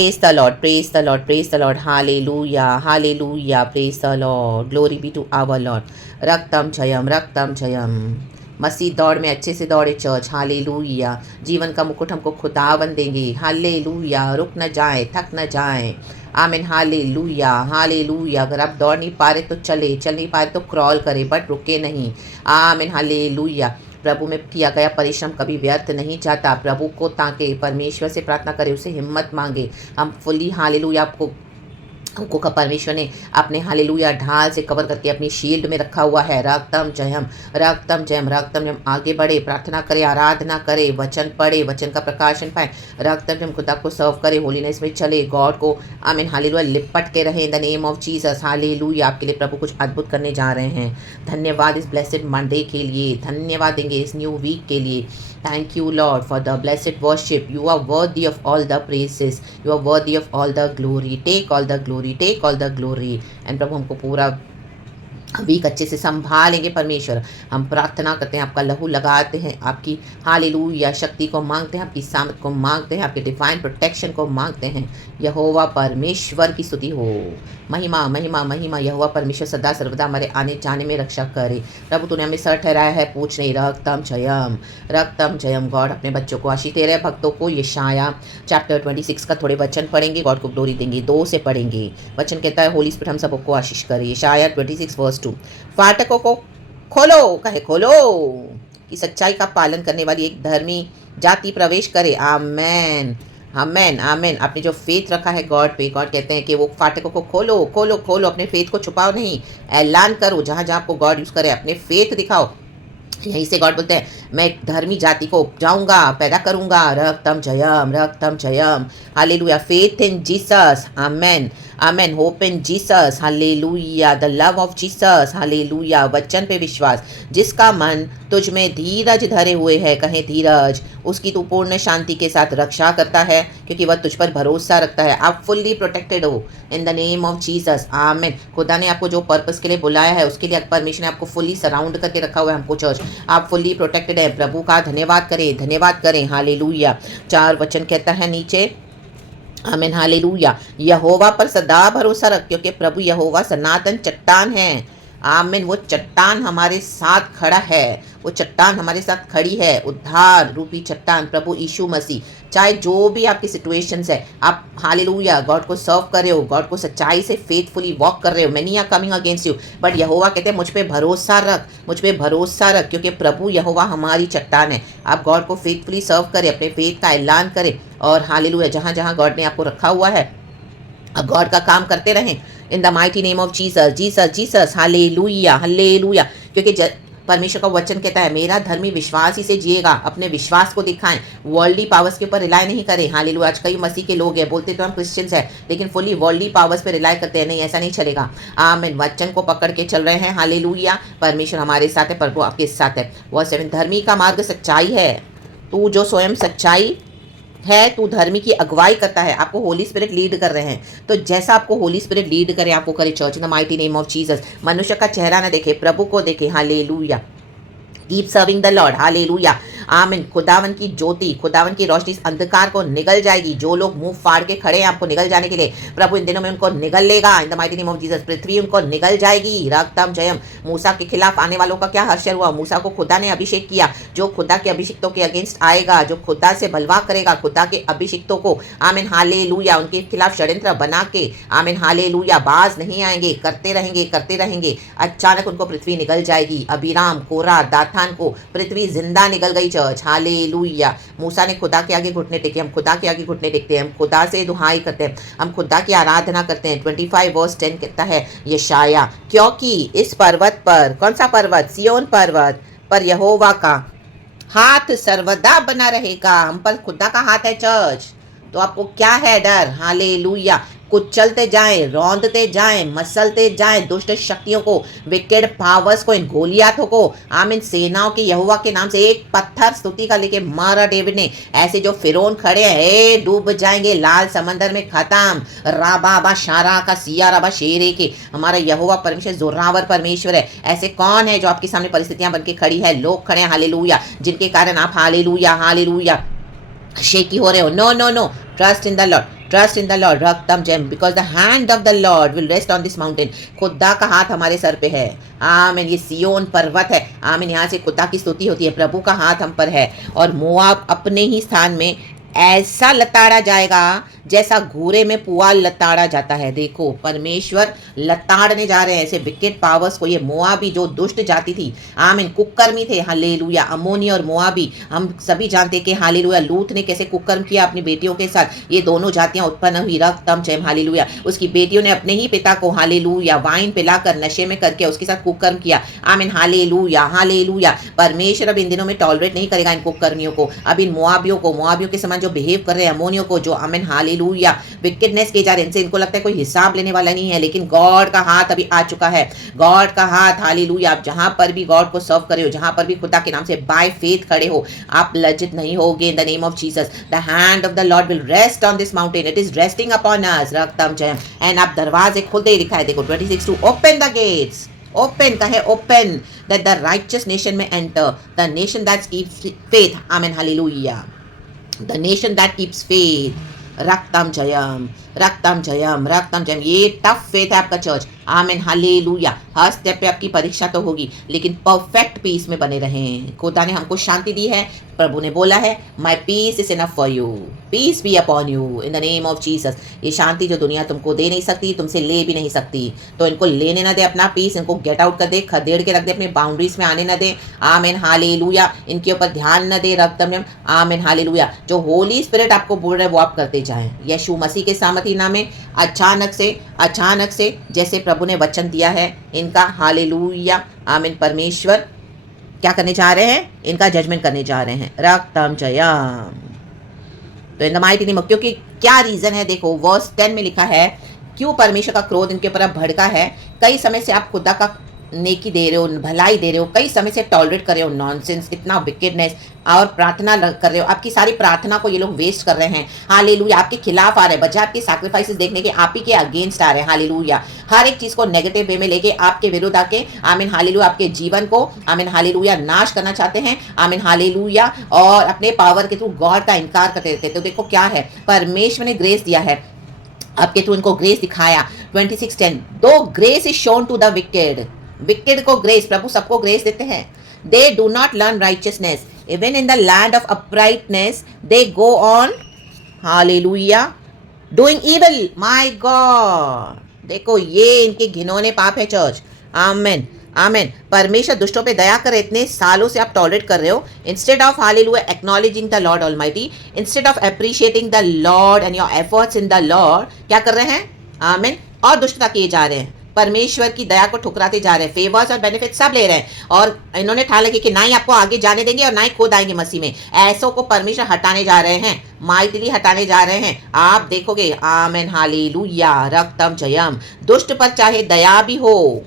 Praise the Lord, praise the Lord, praise the Lord, hallelujah, hallelujah, praise the Lord, glory be to our Lord. रक्तम Jayam मसीह दौड़ में अच्छे से दौड़े church, hallelujah. जीवन का मुकुट हमको खुदावन देंगे, हालेलुया। रुक न जाए, थक न जाए, आमीन, हालेलुया, हालेलुया। अगर आप दौड़ नहीं पा रहे तो चल नहीं पा रहे तो क्रॉल करे, बट रुके नहीं, आमीन, हालेलुया। प्रभु में किया गया परिश्रम कभी व्यर्थ नहीं जाता। प्रभु को ताके, परमेश्वर से प्रार्थना करें, उसे हिम्मत मांगे। हम फुली हालेलुया हमको का परमेश्वर ने अपने हालेलुया ढाल से कवर करके अपनी शील्ड में रखा हुआ है। रक्तम जयम, रक्तम जयम, रक्तम जयम। आगे बढ़े, प्रार्थना करे, आराधना करे, वचन पढ़े, वचन का प्रकाशन पाए। रक्तम जयम खुदा को सर्व करे, होलीनेस में चले, गॉड को आमीन हालेलुया लिपट के रहे इन the name of Jesus, hallelujah. आपके लिए प्रभु कुछ अद्भुत करने जा रहे हैं। धन्यवाद इस ब्लेसेड मंडे के लिए, धन्यवाद देंगे इस न्यू वीक के लिए। Thank you, Lord, for the blessed worship. You are worthy of all the praises. You are worthy of all the glory. Take all the glory. Take all the glory. And प्रभु हमको पूरा week अच्छे से संभालेंगे परमेश्वर। हम प्रार्थना करते हैं, आपका लहू लगाते हैं, आपकी हालेलुया शक्ति को मांगते हैं, आपकी सामत को मांगते हैं, आपके डिवाइन प्रोटेक्शन को मांगते हैं। यहोवा परमेश्वर की स्तुति हो। महिमा महिमा महिमा। यहोवा परमेश्वर सदा सर्वदा हमारे आने जाने में रक्षा करे। प्रभु तूने हमें सर ठहराया है, पूछ नहीं, रक्तम जयम, रक्तम जयम। गॉड अपने बच्चों को आशीष दे रहे हैं, भक्तों को। यशाया चैप्टर 26 का थोड़े वचन पढ़ेंगे, गॉड को ग्लोरी देंगे। 2 से पढ़ेंगे। वचन कहता है, होली स्पिरिट हम सबको आशीष करे। यशाया 26 वर्स 2। फाटकों को खोलो, कहे खोलो, कि सच्चाई का पालन करने वाली एक धर्मी जाति प्रवेश करे। आमेन, आमेन, आमेन। आपने जो फेथ रखा है गॉड पे, गॉड कहते हैं कि वो फाटकों को खोलो, खोलो, खोलो। अपने फेथ को छुपाओ नहीं, ऐलान करो। जहाँ जहाँ आपको गॉड यूज़ करे, अपने फेथ दिखाओ। यहीं से गॉड बोलते हैं, मैं एक धर्मी जाति को उपजाऊंगा, पैदा करूंगा। रक्तम जयम, रक्तम जयम, hallelujah. Faith in Jesus, amen, amen. Hope in Jesus, hallelujah. The love of Jesus, hallelujah. वचन पे विश्वास। जिसका मन तुझ में धीरज धरे हुए है, कहे धीरज, उसकी तू पूर्ण शांति के साथ रक्षा करता है, क्योंकि वह तुझ पर भरोसा रखता है। आप फुल्ली प्रोटेक्टेड हो in the name of Jesus, amen. खुदा ने आपको जो पर्पस के लिए बुलाया है, उसके लिए परमेश्वर ने आपको फुल्ली सराउंड करके रखा हुआ है। हमको चर्च, आप फुल्ली प्रोटेक्टेड है। प्रभु का धन्यवाद करें, धन्यवाद करें, हालेलुया। 4 वचन कहता है नीचे, आमीन, हालेलुया। यहोवा पर सदा भरोसा रख, क्योंकि प्रभु यहोवा सनातन चट्टान है। आमीन। वो चट्टान हमारे साथ खड़ा है, वो चट्टान हमारे साथ खड़ी है, उद्धार रूपी चट्टान प्रभु यीशु मसीह। चाहे जो भी आपकी सिचुएशंस है, आप हालेलुया गॉड को सर्व कर रहे हो, गॉड को सच्चाई से फेथफुली वॉक कर रहे हो। Many are coming against you, but यहोवा कहते हैं मुझ पे भरोसा रख, मुझ पे भरोसा रख, क्योंकि प्रभु यहोवा हमारी चट्टान है। आप गॉड को फेथफुली सर्व करें, अपने फेथ का ऐलान करें, और हालेलुया जहाँ जहाँ गॉड ने आपको रखा हुआ है, अब गॉड का काम करते रहें इन the mighty name of Jesus, Jesus, Jesus, hallelujah, hallelujah. क्योंकि परमेश्वर का वचन कहता है, मेरा धर्मी विश्वास ही से जिएगा। अपने विश्वास को दिखाएं, वर्ल्डली पावर्स के ऊपर रिलाई नहीं करें। हालेलुया। आज कई मसीह के लोग हैं, बोलते तो हम क्रिश्चियंस हैं, लेकिन फुली वर्ल्डली पावर्स पे रिलाई करते हैं। नहीं, ऐसा नहीं चलेगा। आमीन। वचन को पकड़ के चल रहे हैं, हालेलुया। परमेश्वर हमारे साथ है, प्रभु आपके साथ है। वह 7 धर्मी का मार्ग सच्चाई है। तू जो स्वयं सच्चाई है, तू धर्मी की अगुवाई करता है, आपको होली स्पिरिट लीड कर रहे हैं। तो जैसा आपको होली स्पिरिट लीड करे, आपको करे church in the mighty name of Jesus. मनुष्य का चेहरा ना देखे, प्रभु को देखे, hallelujah. Keep serving the Lord, hallelujah, आमीन। खुदावन की ज्योति, खुदावन की रोशनी इस अंधकार को निगल जाएगी। जो लोग मुंह फाड़ के खड़े हैं आपको निगल जाने के लिए, प्रभु इन दिनों में उनको निगल लेगा in the mighty name of Jesus. पृथ्वी उनको निगल जाएगी। रक्तम जयम। मूसा के खिलाफ आने वालों का क्या हर्षर हुआ। मूसा को खुदा ने अभिषेक किया। जो खुदा के अभिषिक्तों के अगेंस्ट आएगा, जो खुदा से बलवा करेगा, खुदा के अभिषिक्तों को, आमीन, हालेलुया, उनके खिलाफ षड्यंत्र बना के, आमीन, हालेलुया, बाज नहीं आएंगे, करते रहेंगे, करते रहेंगे। अचानक उनको पृथ्वी निगल जाएगी। अबीराम, कोरा, दाथान को पृथ्वी जिंदा निकल गई चर्च, हालेलुया। मूसा ने खुदा के आगे घुटने टेके, हम खुदा के आगे घुटने टेकते हैं, हम खुदा से दुहाई करते हैं, हम खुदा की आराधना करते हैं। 25 वर्स 10 कहता है यशाया, क्योंकि इस पर्वत पर, कौन सा पर्वत, सियोन पर्वत पर यहोवा का हाथ सर्वदा बना रहेगा। हम पर खुदा का हाथ है चर्च, तो आपको क्या है डर। हालेलुया। कुचलते जाएं, रौंदते जाएं, मसलते जाएं दुष्ट शक्तियों को, विकेड पावर्स को, इन गोलियातों को। आमीन। सेनाओं के यहोवा के नाम से एक पत्थर स्तुति का लेके मारा डेविड ने। ऐसे जो फिरौन खड़े हैं, डूब जाएंगे लाल समंदर में, खत्म। राबा शारा का सिया रबा शेरे के, हमारा यहोवा परमेश्वर जोरावर परमेश्वर है। ऐसे कौन है जो आपके सामने परिस्थितियां बन के खड़ी है, लोग खड़े हैं, हालेलुया, जिनके कारण आप हालेलुया, हालेलुया शेकी हो रहे हो, no no no, trust in the Lord, trust in the Lord, रक्तम जैम, because the hand of the Lord will rest on this mountain. खुदा का हाथ हमारे सर पे है। आमीन। ये सियोन पर्वत है। आमीन। यहाँ से खुदा की स्तुति होती है, प्रभु का हाथ हम पर है। और मोआब अपने ही स्थान में ऐसा लताड़ा जाएगा जैसा घूरे में पुआल लताड़ा जाता है। देखो परमेश्वर लताड़ने जा रहे हैं ऐसे विकेट पावर्स को। ये मोआबी जो दुष्ट जाति थी, आमीन, कुकर्मी थे, हालेलुया। अमोनी और मोआबी, हम सभी जानते हैं कि हालेलुया लूत ने कैसे कुकर्म किया अपनी बेटियों के साथ। ये दोनों जातियां उत्पन्न हुई, रक्तम जयम, हालेलुया। उसकी बेटियों ने अपने ही पिता को, हालेलुया, वाइन पिलाकर नशे में करके उसके साथ कुकर्म किया। आमीन, हालेलुया, हालेलुया। परमेश्वर अब इन दिनों में टॉलरेट नहीं करेगा इन कुकर्मियों को। अब इन मोआबियों को, मोआबियों के समान जो बिहेव कर रहे हैं, अमोनियों को जो, आमीन, हालेलुया, विकेटनेस किए जा रहे हैं, इनसे इनको लगता है कोई हिसाब लेने वाला नहीं है। लेकिन गॉड का हाथ अभी आ चुका है, गॉड का हाथ, हालेलुया। आप जहां पर भी गॉड को सर्व करे हो, जहां पर भी खुदा के नाम से बाय फेथ खड़े हो, आप लज्जित नहीं होगे। In the name of Jesus the hand of the Lord will rest on this mountain, it is resting upon us, रक्तम जयम। एंड आप दरवाजे खुलते ही दिखा है, देखो 26 two, open the gates, open कहे, open, that the righteous nation में enter, the nation that keeps faith, amen, hallelujah, the nation that keeps faith, रक्तम जयम, रक्तम जयम, रक्तम जयम। ये टफ फेथ है आपका चर्च, आमीन, हालेलुया। हर स्टेप पे आपकी परीक्षा तो होगी, लेकिन परफेक्ट पीस में बने रहें। खुदा ने हमको शांति दी है, प्रभु ने बोला है, my peace is enough for you, peace be upon you, in the name of Jesus. ये शांति जो दुनिया तुमको दे नहीं सकती, तुमसे ले भी नहीं सकती, तो इनको लेने ना दे अपना पीस, इनको गेट आउट कर दे, खदेड़ के रख दे, अपनी बाउंड्रीज में आने ना दे, आमीन, हालेलुया। इनके ऊपर ध्यान न दे, रक्तम, आमीन, हालेलुया। जो होली स्पिरिट आपको बोल रहा है वो आप करते जाएं, यीशु मसीह के सामर्थी नाम में। अचानक से जैसे प्रभु ने वचन दिया है इनका, हालेलुया, आमीन, परमेश्वर क्या करने जा रहे हैं, इनका जजमेंट करने जा रहे हैं, रक्तम जयम। तो इन द माइटी नेम, क्योंकि क्या रीजन है, देखो वर्स 10 में लिखा है, क्यों परमेश्वर का क्रोध इनके ऊपर अब भड़का है। कई समय से आप खुदा का नेकी दे रहे हो, भलाई दे रहे हो, कई समय से टॉलरेट कर रहे हो नॉनसेंस, इतना विकेडनेस, और प्रार्थना कर रहे हो, आपकी सारी प्रार्थना को ये लोग वेस्ट कर रहे हैं, हालेलुया। आपके खिलाफ आ रहे हैं, बजाय आपके सैक्रिफाइसेस देखने के आप ही के अगेंस्ट आ रहे हैं, हालेलुया। हर एक चीज को नेगेटिव वे में लेके आपके विरुद्ध आके, आमीन, हालेलुया, आपके जीवन को, आमीन, हालेलुया, नाश करना चाहते हैं, आमीन, हालेलुया, और अपने पावर के थ्रू गॉड का इनकार करते रहते हैं। तो देखो क्या है, परमेश्वर ने ग्रेस दिया है आपके थ्रू, इनको ग्रेस दिखाया। 26:10, though grace is shown to the wicked, wicked को ग्रेस, प्रभु सबको ग्रेस देते हैं। They do not learn righteousness even in the land of uprightness, they go on, hallelujah, doing evil, my God. देखो ये इनके घिनौने पाप है चर्च, आमेन, आमेन। परमेश्वर दुष्टों पे दया करे, इतने सालों से आप टॉलरेट कर रहे हो, instead of, hallelujah, acknowledging the Lord almighty, instead of appreciating the Lord and your efforts in the Lord, क्या कर रहे हैं, आमेन, और दुष्टता किए जा रहे हैं, परमेश्वर की दया को ठुकराते जा रहे हैं, फेवर्स और बेनिफिट सब ले रहे हैं, और इन्होंने ठान लगी कि ना ही आपको आगे जाने देंगे और ना ही खुद आएंगे मसीह में। ऐसों को परमेश्वर हटाने जा रहे हैं, माइटली हटाने जा रहे हैं, आप देखोगे, आमेन, हालेलुया, रक्तम जयम। दुष्ट पर चाहे दया भी हो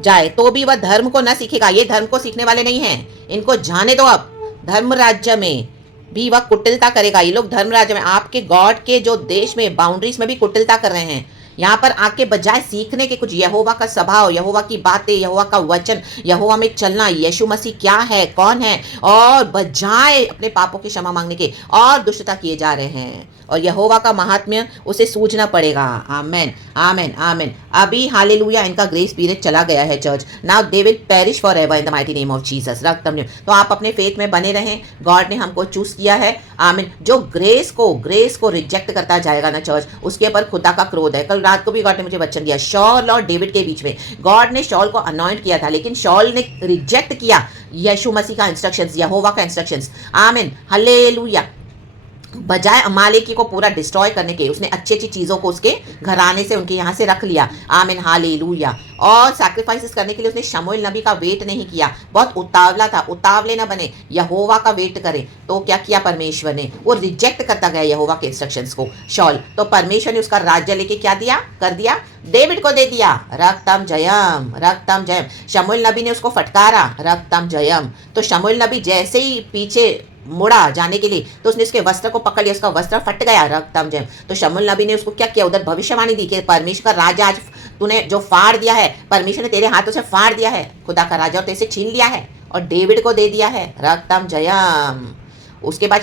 जाए तो भी वह धर्म को न सीखेगा, ये धर्म को सीखने वाले नहीं हैं, इनको जाने दो। अब धर्म राज्य में भी वह कुटिलता करेगा, ये लोग धर्म राज्य में, आपके गॉड के जो देश में बाउंड्रीज में भी कुटिलता कर रहे हैं। यहाँ पर आके बजाय सीखने के कुछ यहोवा का स्वभाव, यहोवा की बातें, यहोवा का वचन, यहोवा में चलना, यीशु मसीह क्या है, कौन है, और बजाय अपने पापों की क्षमा मांगने के और दुष्टता किए जा रहे हैं, और यहोवा का महात्म्य उसे सूझना पड़ेगा। आमेन, आमेन, आमेन। अभी हालेलुया इनका ग्रेस पीरियड चला गया है church, now they will perish for ever in the mighty name of Jesus, रक्तम। तो आप अपने फेथ में बने रहें, गॉड ने हमको चूज किया है, आमीन। जो ग्रेस को रिजेक्ट करता जाएगा ना चर्च, उसके ऊपर खुदा का क्रोध है। कल रात को भी गॉड ने मुझे वचन दिया, शॉल और डेविड के बीच में गॉड ने शॉल को अनॉइंट किया था, लेकिन शॉल ने रिजेक्ट किया यीशु मसीह का इंस्ट्रक्शंस, यहोवा का इंस्ट्रक्शंस, आमीन, हालेलुया। बजाय अमालेकी को पूरा डिस्ट्रॉय करने के, उसने अच्छी अच्छी चीज़ों को उसके घराने से, उनके यहाँ से रख लिया, आमीन, हालेलुया। और सैक्रिफाइसेस करने के लिए उसने शमूएल नबी का वेट नहीं किया, बहुत उतावला था, उतावले ना बने, यहोवा का वेट करे। तो क्या किया परमेश्वर ने, वो रिजेक्ट करता गया यहोवा के इंस्ट्रक्शंस को, शॉल। तो परमेश्वर ने उसका राज्य लेके क्या दिया, कर दिया, डेविड को दे दिया, रक्तम जयम, रक्तम जयम। शमूएल नबी ने उसको फटकारा, रक्तम जयम। तो शमूएल नबी जैसे ही पीछे मुड़ा जाने के लिए, तो उसने उसके वस्त्र को पकड़ लिया, उसका वस्त्र फट गया, रक्तम जयम। तो शमूएल नबी ने उसको क्या किया, उधर भविष्यवाणी दी कि परमेश्वर का राजा आज तूने जो फाड़ दिया है, परमेश्वर ने तेरे हाथों से फाड़ दिया है खुदा का राजा, और तेरे से छीन लिया है और डेविड को दे दिया है, रक्तम जयम। उसके बाद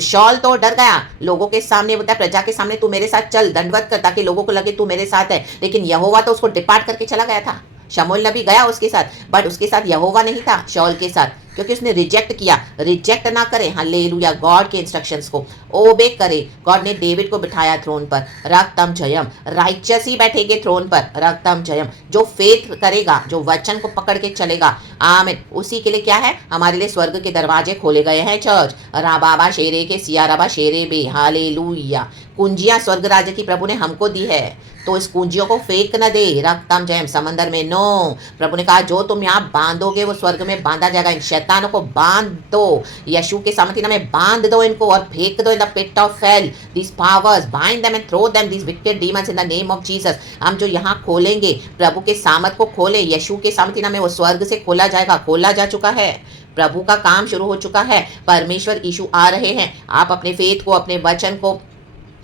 शॉल तो डर गया, लोगों के सामने बोलता है प्रजा के सामने तू मेरे साथ चल, दंडवत कर ताकि लोगों को लगे तू मेरे साथ है, लेकिन यहोवा तो उसको डिपार्ट करके चला गया था। शमूएल नबी गया उसके साथ, बट उसके साथ यहोवा नहीं था शॉल के साथ, क्योंकि उसने रिजेक्ट किया। रिजेक्ट ना करे, हालेलुया, गॉड के इंस्ट्रक्शंस को ओबे करे। गॉड ने डेविड को बिठाया थ्रोन पर, रक्तम जयम, राइचस ही बैठेंगे थ्रोन पर, रक्तम जयम। जो फेथ करेगा, जो वचन को पकड़ के चलेगा, आमीन, उसी के लिए क्या है, हमारे लिए स्वर्ग के दरवाजे खोले गए हैं चर्च। राबाबा शेरे के सिया रबा शेरे बे, हालेलुया। कुंजियां स्वर्ग राज्य की प्रभु ने हमको दी है, तो इस कुंजियों को फेंक न दे, रक्तम जयम, समंदर में नो। प्रभु ने कहा जो तुम यहाँ बांधोगे वो स्वर्ग में बांधा जाएगा। इन शैतानों को बांध दो, यीशु के सामर्थ्य नाम में बांध दो इनको और फेंक दो in the pit of hell. This powers bind them and throw them, this wicked demons in the name of Jesus. हम जो यहाँ खोलेंगे, प्रभु के सामर्थ को खोले, यीशु के सामर्थ्य नाम में, वो स्वर्ग से खोला जाएगा, खोला जा चुका है। प्रभु का काम शुरू हो चुका है, परमेश्वर यीशु आ रहे हैं। आप अपने फेथ को, अपने वचन को,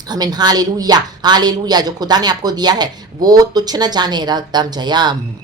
आमीन, हालेलुया, हालेलुया, जो खुदा ने आपको दिया है वो तुच्छ न जाने, रक्तम जयम,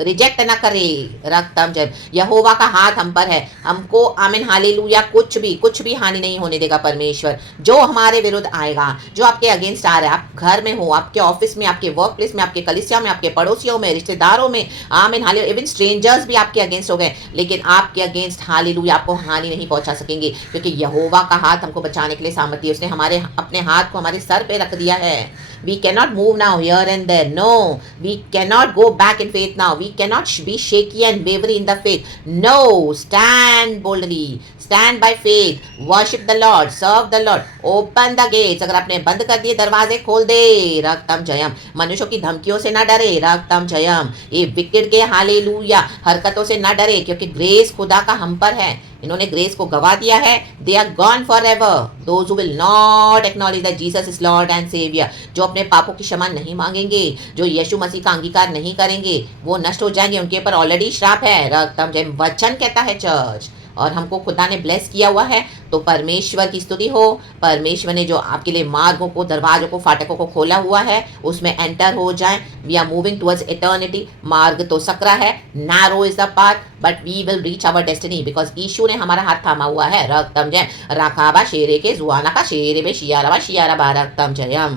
रिजेक्ट ना करे, रक्तम जय। यहोवा का हाथ हम पर है, हमको, आमीन, हालेलुया, कुछ भी हानि नहीं होने देगा परमेश्वर। जो हमारे विरुद्ध आएगा, जो आपके अगेंस्ट आ रहा है, आप घर में हो, आपके ऑफिस में, आपके वर्क प्लेस में, आपके कलिसिया में, आपके पड़ोसियों में, रिश्तेदारों में, आमीन, हालेलुया, इवन स्ट्रेंजर्स भी आपके अगेंस्ट हो गए, लेकिन आपके अगेंस्ट, हालेलुया, आपको हानि नहीं पहुंचा सकेंगे, क्योंकि यहोवा का हाथ हमको बचाने के लिए सामर्थ्य, उसने हमारे अपने हाथ को हमारे सर पे रख दिया है। We cannot move now here and there. No, we cannot go back in faith now. We cannot be shaky and wavery in the faith. No, stand boldly. Stand by faith. Worship the Lord. Serve the Lord. Open the gates. अगर आपने बंद कर दिए दरवाजे, खोल दे, रक्तम जयम। मनुष्यों की धमकियों से ना डरे, रक्तम जयम। ये विकेट के हालेलुया हरकतों से ना डरे, क्योंकि ग्रेस खुदा का हम पर है। इन्होंने ग्रेस को गवा दिया है। They are gone forever, those who will not acknowledge that Jesus is Lord and saviour. जो अपने पापों की क्षमा नहीं मांगेंगे, जो यीशु मसीह का अंगीकार नहीं करेंगे, वो नष्ट हो जाएंगे, उनके ऊपर ऑलरेडी श्राप है, रक्तम जय। वचन कहता है चर्च, और हमको खुदा ने ब्लेस किया हुआ है, तो परमेश्वर की स्तुति हो। परमेश्वर ने जो आपके लिए मार्गों को, दरवाजों को, फाटकों को खोला हुआ है, उसमें एंटर हो जाएं। We are moving towards eternity. मार्ग तो सकरा है, narrow is the path, but we will reach our destiny, because यीशु ने हमारा हाथ थामा हुआ है, रक्तम जय। राखाबा शेरे के जुआना का शेरे में शियारबा रक्तम जयम।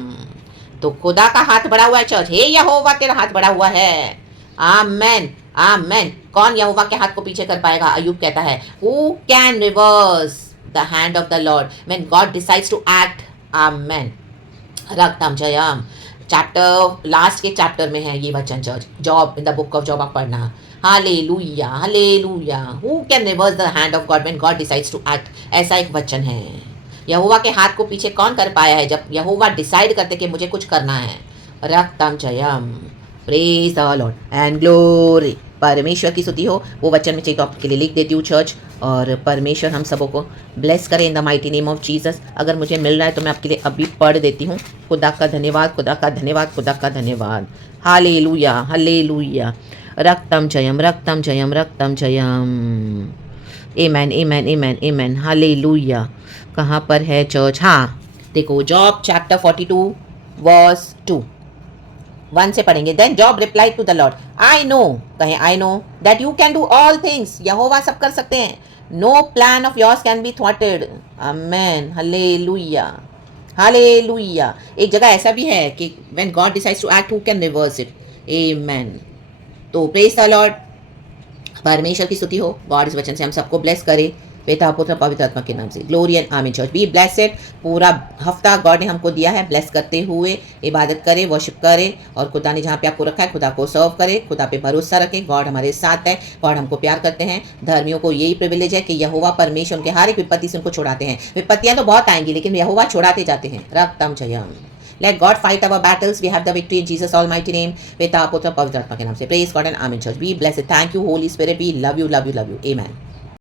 तो खुदा का हाथ बढ़ा हुआ है चर्च। हे यहोवा, तेरा हाथ बढ़ा हुआ है। आमेन, आमेन। कौन यहोवा के हाथ को पीछे कर पाएगा? अय्यूब कहता है, who can reverse the hand of the Lord when God decides to act. Amen, रक्तम जयम। चैप्टर, लास्ट के चैप्टर में है ये वचन church, Job, in the book of Job आप पढ़ना। Hallelujah, hallelujah. Who can reverse the hand of God when God decides to act, ऐसा एक वचन है। यहोवा के हाथ को पीछे कौन कर पाया है? जब यहोवा डिसाइड करते कि मुझे कुछ करना है, रक्तम जयम। Praise the Lord and glory. परमेश्वर की स्तुति हो। वो वचन में चाहिए तो आपके लिए लिख देती हूँ चर्च, और परमेश्वर हम सबों को ब्लेस करें इन the mighty name of Jesus. अगर मुझे मिल रहा है तो मैं आपके लिए अभी पढ़ देती हूँ। खुदा का धन्यवाद, खुदा का धन्यवाद, खुदा का धन्यवाद। Hallelujah, hallelujah. रक्तम जयम, रक्तम जयम, रक्तम जयम। Amen, amen, amen, amen. Hallelujah. कहाँ पर है चर्च? हाँ देखो, जॉब चैप्टर 42 वर्स 2 1 से पढ़ेंगे। Then Job reply to the Lord, I know, कहें I know that you can do all things. यहोवा सब कर सकते हैं। No plan of yours can be थ्वाटेड। Amen, hallelujah, hallelujah. एक जगह ऐसा भी है कि when God decides to act, who can reverse it. Amen. तो प्रेज द लॉर्ड, परमेश्वर की स्तुति हो। गॉड इस वचन से हम सबको ब्लेस करे, पिता पुत्र पवित्र आत्मा के नाम से। Glory and amen church. Be blessed. पूरा हफ्ता गॉड ने हमको दिया है, ब्लेस करते हुए इबादत करें, वर्शिप करें, और खुदा ने जहाँ पे आपको रखा है खुदा को सर्व करें, खुदा पे भरोसा रखें। गॉड हमारे साथ है, गॉड हमको प्यार करते हैं। धर्मियों को यही प्रिविलेज है कि यहोवा परमेश्वर उनके हर एक विपत्ति से उनको छुड़ाते हैं। विपत्तियाँ तो बहुत आएंगी, लेकिन यहोवा छुड़ाते जाते हैं। रक्तम Jayam. Let God fight our battles. We have the victory in Jesus' almighty name. पिता पुत्र पवित्र आत्मा के नाम से। Praise God and Amen church. Be blessed. Thank you Holy Spirit. We love you, love you, love you. Amen.